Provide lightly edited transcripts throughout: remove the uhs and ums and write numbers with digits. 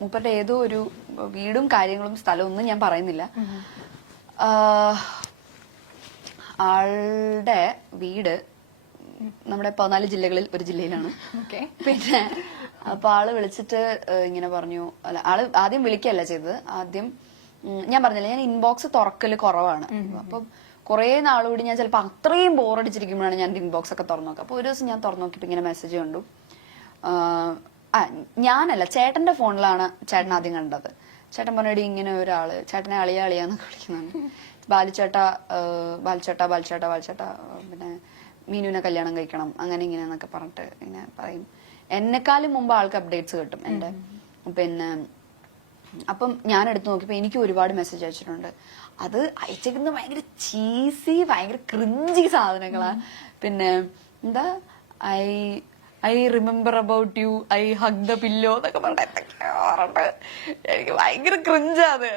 മൂപ്പരുടെ ഏതോ ഒരു വീടും കാര്യങ്ങളും സ്ഥലവും ഒന്നും ഞാൻ പറയുന്നില്ല. ആളുടെ വീട് നമ്മുടെ 14 ജില്ലകളിൽ ഒരു ജില്ലയിലാണ്. പിന്നെ അപ്പൊ ആള് വിളിച്ചിട്ട് ഇങ്ങനെ പറഞ്ഞു, അല്ല ആള് ആദ്യം വിളിക്കല്ല ചെയ്തത്, ആദ്യം ഞാൻ പറഞ്ഞില്ല ഞാൻ ഇൻബോക്സ് തുറക്കല് കുറവാണ്. അപ്പൊ കുറെ നാളുകൂടി ഞാൻ ചിലപ്പോ അത്രയും ബോറടിച്ചിരിക്കുമ്പോഴാണ് ഞാൻ ഇൻബോക്സ് ഒക്കെ തുറന്നു നോക്കുക. അപ്പൊ ഒരു ദിവസം ഞാൻ തുറന്നു നോക്കിയപ്പോ ഇങ്ങനെ മെസ്സേജ് കണ്ടു. ഞാനല്ല, ചേട്ടന്റെ ഫോണിലാണ് ചേട്ടൻ ആദ്യം കണ്ടത്. ചേട്ടൻ പറഞ്ഞിട്ട് ഇങ്ങനെ ഒരാള് ചേട്ടനെ അളിയാന്നൊക്കെ വിളിക്കുന്നതാണ്. ബാലിച്ചേട്ട പിന്നെ മീനുവിനെ കല്യാണം കഴിക്കണം അങ്ങനെ ഇങ്ങനെ എന്നൊക്കെ പറഞ്ഞിട്ട് ഇങ്ങനെ പറയും. എന്നെക്കാളും മുമ്പ് ആൾക്ക് അപ്ഡേറ്റ്സ് കിട്ടും എന്റെ. പിന്നെ അപ്പം ഞാൻ എടുത്തു നോക്കിയപ്പോ എനിക്ക് ഒരുപാട് മെസ്സേജ് അയച്ചിട്ടുണ്ട്. അത് അയച്ചേക്കുന്നത് ഭയങ്കര ചീസി, ഭയങ്കര ക്രിഞ്ചി സാധനങ്ങളാ. പിന്നെ എന്താ I remember about you, I hug the pillow എന്നൊക്കെ പറഞ്ഞിട്ട് എനിക്ക് ഭയങ്കര ക്രിഞ്ചാത്.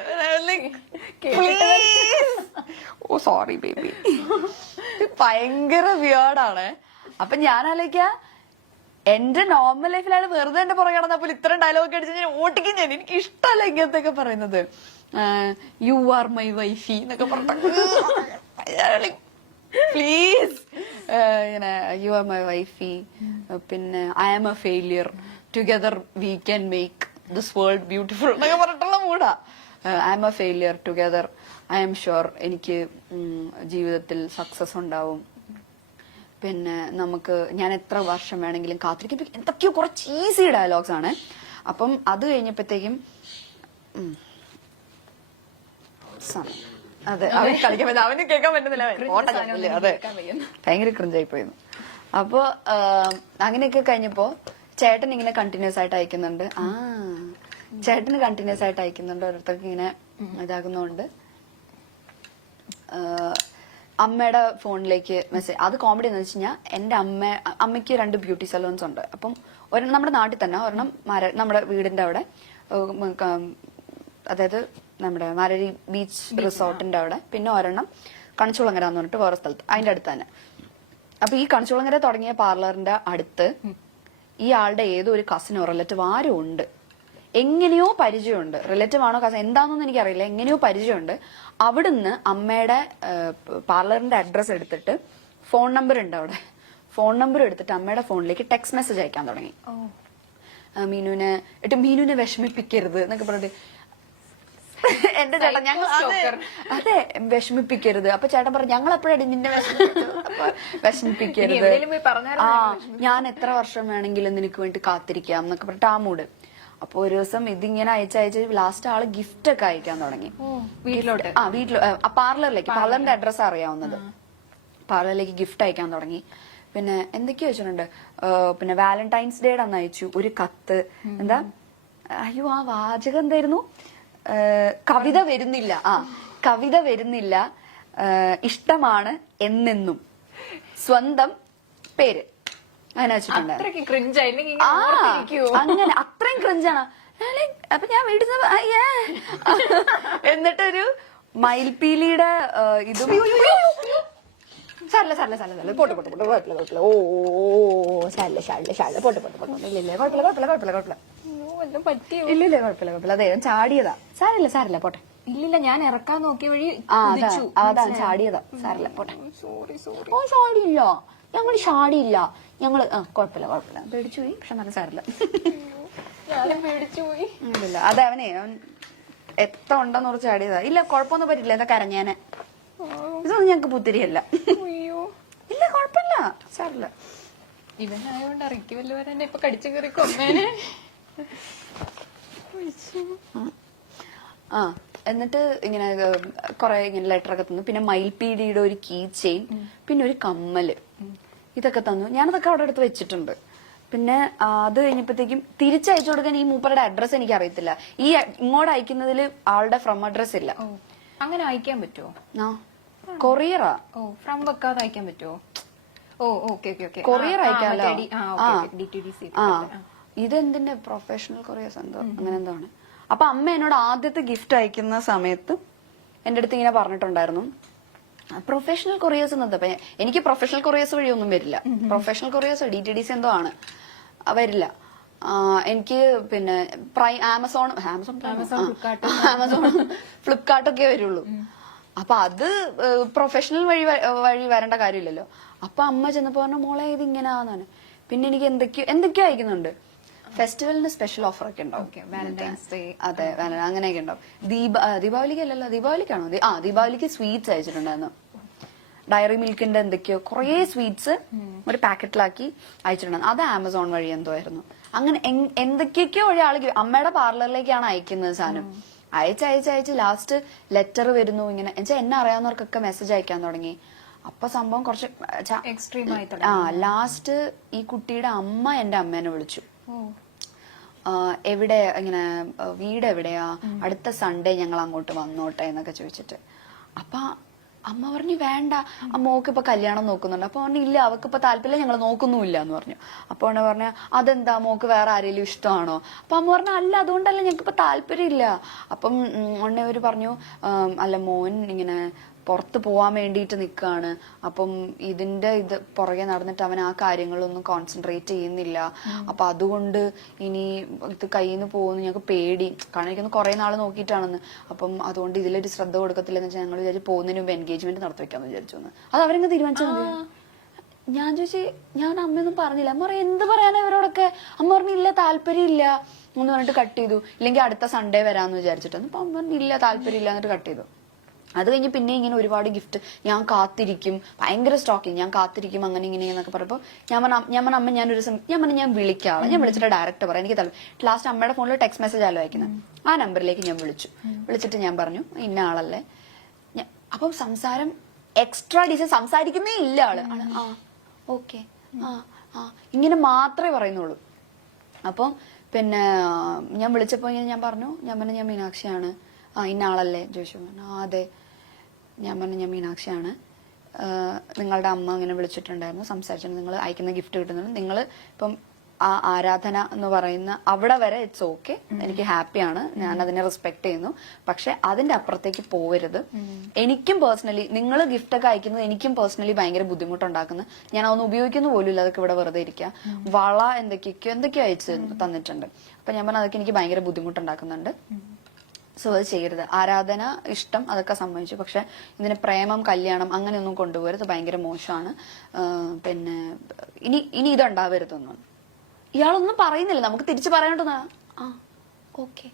ഓ സോറി ബേബി, ഭയങ്കര വിയേർഡാണ്. അപ്പൊ ഞാൻ ആലോചിക്ക എന്റെ നോർമൽ ലൈഫിലാണ് വെറുതെ എന്റെ പുറകെ നടന്നപ്പോൾ ഇത്രയും ഡയലോഗ് അടിച്ച് ഞാൻ ഓട്ടിക്കും. എനിക്ക് ഇഷ്ടമല്ല ഇങ്ങനത്തെ ഒക്കെ പറയുന്നത്. യു ആർ മൈ വൈഫി എന്നൊക്കെ പറഞ്ഞ പ്ലീസ്, ഇങ്ങനെ യു ആർ മൈ വൈഫി, പിന്നെ I am a failure, together we can make this world beautiful എന്നൊക്കെ പറഞ്ഞിട്ടുള്ള മൂടാ. I am a failure, together I am sure എനിക്ക് ജീവിതത്തിൽ സക്സസ് ഉണ്ടാവും. പിന്നെ നമുക്ക് ഞാൻ എത്ര വർഷം വേണമെങ്കിലും കാത്തിരിക്കും. എന്തൊക്കെയോ കുറച്ച് ഈസി ഡയലോഗ്സ് ആണ്. അപ്പം അത് കഴിഞ്ഞപ്പോഴത്തേക്കും അതെ അവന് കളിക്കാൻ പറ്റില്ല, അവന് കേൾക്കാൻ പറ്റുന്നില്ല. അതെ ഭയങ്കര ക്രിഞ്ചായി പോയിരുന്നു. അപ്പൊ അങ്ങനെയൊക്കെ കഴിഞ്ഞപ്പോ ചേട്ടൻ ഇങ്ങനെ കണ്ടിന്യൂസ് ആയിട്ട് അയക്കുന്നുണ്ട്. ചേട്ടന് കണ്ടിന്യൂസ് ആയിട്ട് അയക്കുന്നുണ്ട്. ഓരോരുത്തർക്ക് ഇങ്ങനെ ഇതാകുന്നോണ്ട് അമ്മയുടെ ഫോണിലേക്ക് മെസ്സേജ്. അത് കോമഡി എന്ന് വെച്ച് കഴിഞ്ഞാൽ എന്റെ അമ്മയ്ക്ക് 2 ബ്യൂട്ടി സലൂൺസ് ഉണ്ട്. അപ്പം ഒരെണ്ണം നമ്മുടെ നാട്ടിൽ തന്നെ, ഒരെണ്ണം നമ്മുടെ വീടിന്റെ അവിടെ, അതായത് നമ്മുടെ മാരരി ബീച്ച് റിസോർട്ടിന്റെ അവിടെ, പിന്നെ ഒരെണ്ണം കണിച്ചുളങ്ങര എന്ന് പറഞ്ഞിട്ട് വേറെ സ്ഥലത്ത്, അതിന്റെ അടുത്ത് തന്നെ. അപ്പൊ ഈ കണിച്ചുളങ്ങര തുടങ്ങിയ പാർലറിന്റെ അടുത്ത് ഈ ആളുടെ ഏതോ ഒരു കസിനോ റിലേറ്റീവ് ആരും ഉണ്ട്. എങ്ങനെയോ പരിചയമുണ്ട്. റിലേറ്റീവ് ആണോ കസിൻ എന്താണെന്നൊന്നും എനിക്കറിയില്ല. എങ്ങനെയോ പരിചയമുണ്ട്. അവിടുന്ന് അമ്മയുടെ പാർലറിന്റെ അഡ്രസ് എടുത്തിട്ട് ഫോൺ നമ്പർ ഉണ്ട് അവിടെ. ഫോൺ നമ്പർ എടുത്തിട്ട് അമ്മയുടെ ഫോണിലേക്ക് ടെക്സ്റ്റ് മെസ്സേജ് അയക്കാൻ തുടങ്ങി. മീനുവിനെ വിഷമിപ്പിക്കരുത് എന്നൊക്കെ പറഞ്ഞിട്ട് എന്റെ ചേട്ടൻ ഞങ്ങൾ അതെ വിഷമിപ്പിക്കരുത്. അപ്പൊ ചേട്ടൻ പറഞ്ഞു ഞങ്ങൾ എപ്പോഴാണ് നിന്നെ വിഷമിപ്പിക്കരുത്, ഞാൻ എത്ര വർഷം വേണമെങ്കിലും നിനക്ക് വേണ്ടി കാത്തിരിക്കാം എന്നൊക്കെ പറഞ്ഞിട്ട് ആ മൂഡ്. അപ്പൊ ഒരു ദിവസം ഇതിങ്ങനെ അയച്ചയച്ച് ലാസ്റ്റ് ആള് ഗിഫ്റ്റ് ഒക്കെ അയക്കാൻ തുടങ്ങി വീട്ടിലോട്ട്. പാർലറിന്റെ അഡ്രസ് അറിയാവുന്നത്. പാർലറിലേക്ക് ഗിഫ്റ്റ് അയക്കാൻ തുടങ്ങി. പിന്നെ എന്തൊക്കെയോ വെച്ചിട്ടുണ്ട്. പിന്നെ വാലന്റൈൻസ് ഡേയുടെ അന്ന് അയച്ചു ഒരു കത്ത്. എന്താ അയ്യോ ആ വാചകം എന്തായിരുന്നു? കവിത വരുന്നില്ല, ഇഷ്ടമാണ് എന്നെന്നും, സ്വന്തം പേര്, അങ്ങനെ വെച്ചിട്ടുണ്ട്. അങ്ങനെ അത്രയും ക്രിഞ്ചാണ്. അപ്പൊ ഞാൻ വീട്ടിൽ എന്നിട്ടൊരു മയിൽപീലിയുടെ ഇതും സാരല്ല പോട്ടെ ഓ സാരല്ല പോട്ടെ കുഴപ്പമില്ല. ഇല്ല കുഴപ്പമില്ല. അതെ ചാടിയതാ. സാരില്ല പോട്ടെ. ഇല്ലില്ല ഞാൻ ഇറക്കാൻ നോക്കിയ വഴി അതാ ചാടിയതാ. സാരില്ല പോട്ടെ. ഓ ചാടിയില്ല, ഞങ്ങൾ ചാടിയില്ല, ഞങ്ങള് കുഴപ്പമില്ല. പേടിച്ചുപോയി, പക്ഷെ നല്ല സാരില്ല. പേടിച്ചുപോയി. ഇല്ല അതെ അവൻ എത്ര ഉണ്ടെന്ന് കുറച്ച് ചാടിയതാ. ഇല്ല കുഴപ്പമൊന്നും പറ്റില്ല. എന്താ കരഞ്ഞാനെ? ഇതൊന്നും ഞങ്ങക്ക് പുത്തിരിയല്ല. ഇല്ല കുഴപ്പമില്ല, സാരില്ല. ഇവനായോണ്ട് ഇറക്കി വല്ലവരെ ഇപ്പൊ കടിച്ചു കയറി കൊന്നേനെ. എന്നിട്ട് ഇങ്ങനെ കൊറേ ഇങ്ങനെ ലെറ്റർ ഒക്കെ തന്നു. പിന്നെ മയിൽപീടിയുടെ ഒരു കീ ചെയിൻ, പിന്നെ ഒരു കമ്മല്, ഇതൊക്കെ തന്നു. ഞാനതൊക്കെ അവിടെ അടുത്ത് വെച്ചിട്ടുണ്ട്. പിന്നെ അത് കഴിഞ്ഞപ്പോഴത്തേക്കും തിരിച്ചയച്ചു കൊടുക്കാൻ ഈ മൂപ്പറുടെ അഡ്രസ് എനിക്ക് അറിയത്തില്ല. ഈ ഇങ്ങോട്ട് അയക്കുന്നതിൽ ആളുടെ ഫ്രം അഡ്രസ് ഇല്ല. അങ്ങനെ അയക്കാൻ പറ്റുമോ? കൊറിയറാ. ഫ്രം വെക്കാതെ അയക്കാൻ പറ്റുമോ? കൊറിയർ അയക്കാമല്ലോ. ഇതെന്തിന്റെ പ്രൊഫഷണൽ കൊറിയേഴ്സ് എന്തോ അങ്ങനെ എന്തോ ആണ്. അപ്പൊ അമ്മ എന്നോട് ആദ്യത്തെ ഗിഫ്റ്റ് അയക്കുന്ന സമയത്ത് എന്റെ അടുത്ത് ഇങ്ങനെ പറഞ്ഞിട്ടുണ്ടായിരുന്നു പ്രൊഫഷണൽ കൊറിയേഴ്സ് എന്നത്. എനിക്ക് പ്രൊഫഷണൽ കൊറിയേഴ്സ് വഴിയൊന്നും വരില്ല. പ്രൊഫഷണൽ കൊറിയേഴ്സ് DTDC എന്തോ ആണ്, വരില്ല. എനിക്ക് പിന്നെ ആമസോൺ ഫ്ലിപ്കാർട്ടൊക്കെ വരുള്ളൂ. അപ്പൊ അത് പ്രൊഫഷണൽ വഴി വരേണ്ട കാര്യമില്ലല്ലോ. അപ്പൊ അമ്മ ചെന്നപ്പോ പറഞ്ഞു മോളെ ഇത് ഇങ്ങനെയാന്നാണ്. പിന്നെ എനിക്ക് എന്തൊക്കെയോ അയക്കുന്നുണ്ട്. ഫെസ്റ്റിവലിന് സ്പെഷ്യൽ ഓഫർ ഒക്കെ ഉണ്ടാവും. അതെ അങ്ങനെയൊക്കെ ഉണ്ടാവും. ദീപാവലിക്ക് അല്ലല്ലോ, ദീപാവലിക്കാണോ? ദീപാവലിക്ക് സ്വീറ്റ്സ് അയച്ചിട്ടുണ്ടായിരുന്നു. ഡയറി മിൽക്കിന്റെ എന്തൊക്കെയോ കുറേ സ്വീറ്റ്സ് ഒരു പാക്കറ്റിലാക്കി അയച്ചിട്ടുണ്ടായിരുന്നു. അത് ആമസോൺ വഴി എന്തോ ആയിരുന്നു. അങ്ങനെ എന്തൊക്കെയൊക്കെയോ വഴി ആൾക്ക് അമ്മയുടെ പാർലറിലേക്കാണ് അയക്കുന്നത് സാധനം. അയച്ച് ലാസ്റ്റ് ലെറ്റർ വരുന്നു ഇങ്ങനെ. എന്നുവെച്ചാൽ എന്നെ അറിയാവുന്നവർക്കൊക്കെ മെസ്സേജ് അയക്കാൻ തുടങ്ങി. അപ്പൊ സംഭവം കുറച്ച് എക്സ്ട്രീം ആയി. ലാസ്റ്റ് ഈ കുട്ടിയുടെ അമ്മ എന്റെ അമ്മേനെ വിളിച്ചു. എവിടെ ഇങ്ങനെ വീട് എവിടെയാ, അടുത്ത സൺഡേ ഞങ്ങൾ അങ്ങോട്ട് വന്നോട്ടെ എന്നൊക്കെ ചോദിച്ചിട്ട്. അപ്പൊ അമ്മ പറഞ്ഞു വേണ്ട, മോക്ക് ഇപ്പൊ കല്യാണം നോക്കുന്നുണ്ട്. അപ്പൊ പറഞ്ഞു ഇല്ല, അവക്ക് ഇപ്പൊ താല്പര്യം, ഞങ്ങൾ നോക്കുന്നുമില്ല എന്ന് പറഞ്ഞു. അപ്പൊ അവനെ പറഞ്ഞ അതെന്താ, മോക്ക് വേറെ ആരെങ്കിലും ഇഷ്ടമാണോ? അപ്പൊ അമ്മ പറഞ്ഞു അല്ല, അതുകൊണ്ടല്ല, ഞങ്ങൾക്ക് ഇപ്പൊ താല്പര്യമില്ല. അപ്പം അവര് പറഞ്ഞു അല്ല, മോൻ ഇങ്ങനെ പുറത്ത് പോവാൻ വേണ്ടിയിട്ട് നിൽക്കുകയാണ്. അപ്പം ഇത് പുറകെ നടന്നിട്ട് അവൻ ആ കാര്യങ്ങളൊന്നും കോൺസെൻട്രേറ്റ് ചെയ്യുന്നില്ല. അപ്പൊ അതുകൊണ്ട് ഇനി ഇത് കയ്യിൽ നിന്ന് പോകുന്നു ഞങ്ങൾക്ക് പേടി. കാരണം എനിക്കൊന്ന് കുറെ നാൾ നോക്കിയിട്ടാണെന്ന്. അപ്പം അതുകൊണ്ട് ഇതിലൊരു ശ്രദ്ധ കൊടുക്കത്തില്ലെന്ന് വെച്ചാൽ ഞങ്ങൾ വിചാരിച്ചു പോകുന്നതിന് മുമ്പ് എൻഗേജ്മെന്റ് നടത്തി വെക്കാന്ന് വിചാരിച്ചു. അത് അവരെങ്ങനെ തീരുമാനിച്ചാൽ മതി. ഞാൻ ചോദിച്ചു, ഞാൻ അമ്മയൊന്നും പറഞ്ഞില്ല. അമ്മ പറയാം എന്ത് പറയാനാ ഇവരോടൊക്കെ? അമ്മ പറഞ്ഞു ഇല്ല, താല്പര്യം ഇല്ല എന്ന് പറഞ്ഞിട്ട് കട്ട് ചെയ്തു. ഇല്ലെങ്കിൽ അടുത്ത സൺഡേ വരാന്ന് വിചാരിച്ചിട്ട്. അപ്പൊ അമ്മ പറഞ്ഞു ഇല്ല, താല്പര്യം ഇല്ല എന്നിട്ട് കട്ട് ചെയ്തു. അത് കഴിഞ്ഞ് പിന്നെ ഇങ്ങനെ ഒരുപാട് ഗിഫ്റ്റ് ഞാൻ കാത്തിരിക്കും, ഭയങ്കര സ്റ്റോക്കിങ്, ഞാൻ കാത്തിരിക്കും അങ്ങനെ ഇങ്ങനെ എന്നൊക്കെ പറഞ്ഞപ്പോ ഞാൻ അമ്മ ഞാൻ വിളിക്കാം. ഞാൻ വിളിച്ചിട്ട് ഡയറക്റ്റ് പറയാം എനിക്ക് താല്പര്യം. ലാസ്റ്റ് അമ്മയുടെ ഫോണിൽ ടെക്സ്റ്റ് മെസ്സേജ് ആലോ അയക്കുന്നത്. ആ നമ്പറിലേക്ക് ഞാൻ വിളിച്ചിട്ട് ഞാൻ പറഞ്ഞു ഇന്ന ആളല്ലേ. അപ്പം സംസാരം എക്സ്ട്രാ ഡീസൽ സംസാരിക്കുന്നേ ഇല്ല ആള്. ആ ഓക്കെ ഇങ്ങനെ മാത്രമേ പറയുന്നുള്ളൂ. അപ്പം പിന്നെ ഞാൻ വിളിച്ചപ്പോ ഇങ്ങനെ ഞാൻ പറഞ്ഞു ഞാൻ മീനാക്ഷിയാണ്. ഇന്ന ആളല്ലേ ചോദിച്ചു. അതെ. ഞാൻ പറഞ്ഞു ഞാൻ മീനാക്ഷിയാണ്. നിങ്ങളുടെ അമ്മ ഇങ്ങനെ വിളിച്ചിട്ടുണ്ടായിരുന്നു, സംസാരിച്ചിട്ടുണ്ട്. നിങ്ങൾ അയക്കുന്ന ഗിഫ്റ്റ് കിട്ടുന്നുണ്ട്. നിങ്ങൾ ഇപ്പം ആ ആരാധന എന്ന് പറയുന്ന അവിടെ വരെ ഇറ്റ്സ് ഓക്കെ, എനിക്ക് ഹാപ്പിയാണ്, ഞാൻ അതിനെ റെസ്പെക്ട് ചെയ്യുന്നു. പക്ഷെ അതിന്റെ അപ്പുറത്തേക്ക് പോവരുത്. എനിക്കും പേഴ്സണലി നിങ്ങൾ ഗിഫ്റ്റ് ഒക്കെ അയക്കുന്നത് എനിക്കും പേഴ്സണലി ഭയങ്കര ബുദ്ധിമുട്ടുണ്ടാക്കുന്നത്. ഞാൻ അതൊന്നും ഉപയോഗിക്കുന്ന പോലും ഇല്ല. അതൊക്കെ ഇവിടെ വെറുതെ ഇരിക്കുക. വള എന്തൊക്കെയോ അയച്ചു തന്നിട്ടുണ്ട്. അപ്പൊ ഞാൻ പറഞ്ഞു അതൊക്കെ എനിക്ക് ഭയങ്കര ബുദ്ധിമുട്ടുണ്ടാക്കുന്നുണ്ട്. സോ അത് ചെയ്യരുത്. ആരാധന, ഇഷ്ടം അതൊക്കെ സമ്മതിച്ചു. പക്ഷെ ഇതിന് പ്രേമം, കല്യാണം അങ്ങനെയൊന്നും കൊണ്ടുപോകരുത്, ഭയങ്കര മോശമാണ്. പിന്നെ ഇനി ഇതുണ്ടാവരുതൊന്നും. ഇയാളൊന്നും പറയുന്നില്ല, നമുക്ക് തിരിച്ചു പറയാനോട്ടൊന്നാ. ഓക്കെ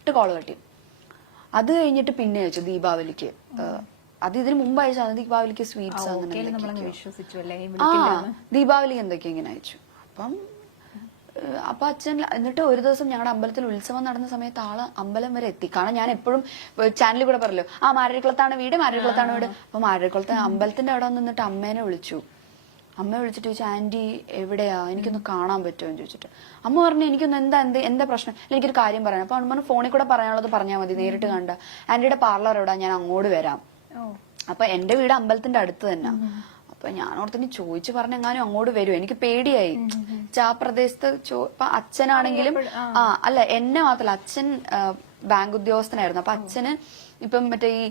ഇട്ട് കോള് കട്ടി. അത് കഴിഞ്ഞിട്ട് പിന്നെ അയച്ചു ദീപാവലിക്ക്. അത് ഇതിന് മുമ്പ് അയച്ചു. ദീപാവലിക്ക് സ്വീറ്റ്സ് അങ്ങനെ ദീപാവലിക്ക് എന്തൊക്കെയോ ഇങ്ങനെ അയച്ചു. അപ്പൊ അച്ഛൻ എന്നിട്ട് ഒരു ദിവസം ഞങ്ങളുടെ അമ്പലത്തിൽ ഉത്സവം നടന്ന സമയത്ത് ആള് അമ്പലം വരെ എത്തി. കാരണം ഞാൻ എപ്പോഴും ചാനലിൽ കൂടെ പറയല്ലോ മാരരിക്കുളത്താണ് വീട്. അപ്പൊ മാരരിക്കുളത്ത് അമ്പലത്തിന്റെ അവിടെ നിന്നിട്ട് അമ്മേനെ വിളിച്ചു. അമ്മ വിളിച്ചിട്ട് ചോദിച്ചു ആന്റി എവിടെയാ, എനിക്കൊന്ന് കാണാൻ പറ്റുമോ എന്ന് ചോദിച്ചിട്ട്. അമ്മ പറഞ്ഞു എനിക്കൊന്ന് എന്താ പ്രശ്നം, എനിക്കൊരു കാര്യം പറയാം. അപ്പൊ അമ്മ ഫോണിൽ കൂടെ പറയാനുള്ളത് പറഞ്ഞാൽ മതി, നേരിട്ട് കണ്ട. ആന്റിയുടെ പാർലർ എവിടാ, ഞാൻ അങ്ങോട്ട് വരാം. അപ്പൊ എന്റെ വീട് അമ്പലത്തിന്റെ അടുത്ത് തന്നെ. അപ്പൊ ഞാനോർത്തിന് ചോദിച്ചു പറഞ്ഞെങ്ങാനും അങ്ങോട്ട് വരും. എനിക്ക് പേടിയായി. ആ പ്രദേശത്ത് അച്ഛനാണെങ്കിലും അല്ല എന്നെ മാത്രല്ല, അച്ഛൻ ബാങ്ക് ഉദ്യോഗസ്ഥനായിരുന്നു. അപ്പൊ അച്ഛന് ഇപ്പം മറ്റേ ഈ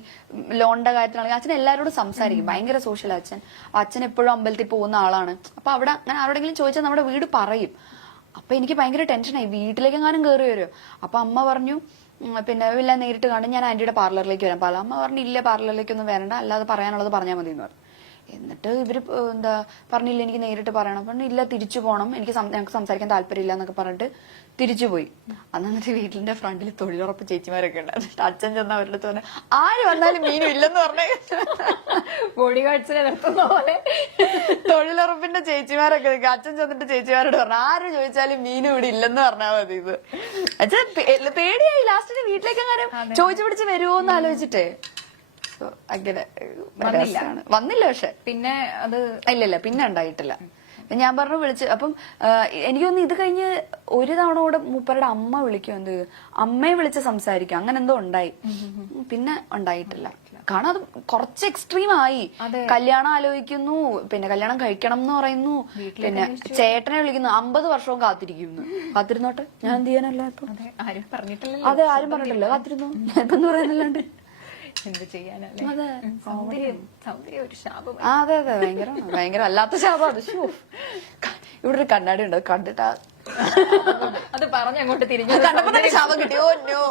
ലോണിന്റെ കാര്യത്തിലാണെങ്കിൽ അച്ഛൻ എല്ലാവരോടും സംസാരിക്കും, ഭയങ്കര സോഷ്യൽ അച്ഛൻ. അച്ഛൻ എപ്പോഴും അമ്പലത്തിൽ പോകുന്ന ആളാണ്. അപ്പൊ അവിടെ ഞാൻ ആരോടെങ്കിലും ചോദിച്ചാൽ നമ്മുടെ വീട് പറയും. അപ്പൊ എനിക്ക് ഭയങ്കര ടെൻഷനായി, വീട്ടിലേക്ക് എങ്ങാനും കയറി വരുമോ. അപ്പൊ അമ്മ പറഞ്ഞു പിന്നെ ഇല്ല, നേരിട്ട് കാണും, ഞാൻ ആന്റിയുടെ പാർലറിലേക്ക് വരാം. അമ്മ പറഞ്ഞു ഇല്ല, പാർലറിലേക്കൊന്നും വരണ്ട, അല്ലാതെ പറയാനുള്ളത് പറഞ്ഞാൽ മതി എന്ന് പറഞ്ഞു. എന്നിട്ട് ഇവര് പറഞ്ഞില്ല എനിക്ക് നേരിട്ട് പറയണം. പറഞ്ഞു ഇല്ല, തിരിച്ചു പോകണം, ഞങ്ങൾക്ക് സംസാരിക്കാൻ താല്പര്യമില്ല എന്നൊക്കെ പറഞ്ഞിട്ട് തിരിച്ചു പോയി. എന്നിട്ട് വീട്ടിന്റെ ഫ്രണ്ടിൽ തൊഴിലുറപ്പ് ചേച്ചിമാരൊക്കെ ഉണ്ടായിരുന്നു. അച്ഛൻ ചെന്ന അവരുടെ അടുത്ത് പറഞ്ഞു ആര് വന്നാലും മീനും ഇല്ലെന്ന് പറഞ്ഞേ. ബോഡി ഗാർഡ്സിനെ നിർത്തുന്ന പോലെ തൊഴിലുറപ്പിന്റെ ചേച്ചിമാരൊക്കെ നിൽക്കുക. അച്ഛൻ ചെന്നിട്ട് ചേച്ചിമാരോട് പറഞ്ഞു ആര് ചോദിച്ചാലും മീനും ഇവിടെ ഇല്ലെന്ന് പറഞ്ഞാൽ മതി. ഇത് അച്ഛൻ പേടിയായി. ലാസ്റ്റിന് വീട്ടിലേക്ക് എങ്ങാനും ചോദിച്ചു പിടിച്ച് വരുമോന്ന് ആലോചിച്ചിട്ടേ അങ്ങനെ വന്നില്ല. പക്ഷെ പിന്നെ അത് ഇല്ല പിന്നെ ഉണ്ടായിട്ടില്ല. ഞാൻ പറഞ്ഞു വിളിച്ച്. അപ്പം എനിക്കൊന്ന് ഇത് കഴിഞ്ഞ് ഒരു തവണ കൂടെ മൂപ്പരുടെ അമ്മ വിളിക്കും, അമ്മയെ വിളിച്ച് സംസാരിക്കും, അങ്ങനെ എന്തോ ഉണ്ടായി. പിന്നെ ഉണ്ടായിട്ടില്ല. കാരണം അത് കുറച്ച് എക്സ്ട്രീം ആയി. കല്യാണം ആലോചിക്കുന്നു, പിന്നെ കല്യാണം കഴിക്കണം എന്ന് പറയുന്നു, പിന്നെ ചേട്ടനെ വിളിക്കുന്നു, 50 വർഷവും കാത്തിരുന്നോട്ടെ, ഞാൻ എന്ത് ചെയ്യാനല്ല. അതെ, ആരും പറഞ്ഞിട്ടില്ല, കാത്തിരുന്നു. ഞാൻ ഇപ്പം പറയാനല്ലാണ്ട് എന്ത് ചെയ്യാനല്ലേ. അതെ ഭയങ്കര അല്ലാത്ത ശാപം അത്. ഇവിടെ ഒരു കണ്ണാടി ഉണ്ട്, അത് കണ്ടിട്ടാ അത് പറഞ്ഞ് അങ്ങോട്ട് തിരിഞ്ഞു കണ്ടപ്പോ തന്നെ ശാപം കിട്ടി. Oh no.